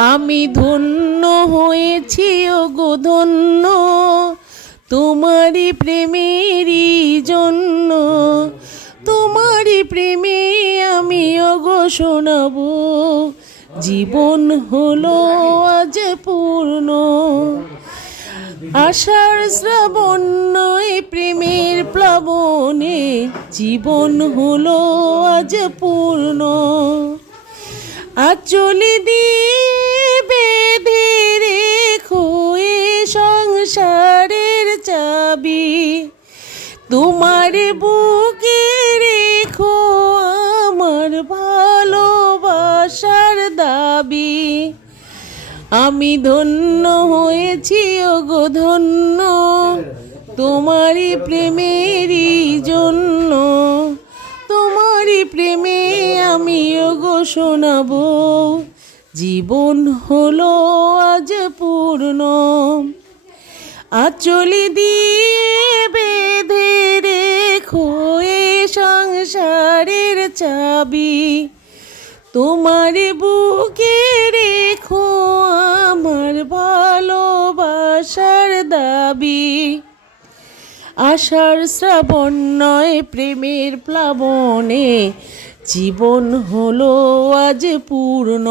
আমি ধন্য হয়েছি ও ধন্য। তোমারই প্রেমেরই জন্য, তোমারই প্রেমে আমি ওগো শোনাবো। জীবন হলো আজ পূর্ণ। আষাঢ় শ্রাবণ প্রেমের প্লাবনে। জীবন হলো আজ পূর্ণ। আচলি দিয়ে বেঁধে রেখো এ সংসারের চাবি। তোমার বুকে রেখো আমার ভালোবাসার দাবি। আমি ধন্য হয়েছি, ওগো ধন্য। তোমারই প্রেমেরই জন্য। তোমারই প্রেমে আমি, ওগো শোনাবো। জীবন হলো আজ পূর্ণ। আচলি দিয়ে বেঁধে এ সংসারের চাবি। তোমার বুকে রেখো আমার ভালোবাসার দাবি। আষাঢ় শ্রাবণ নয় প্রেমের প্লাবনে জীবন হলো আজ পূর্ণ।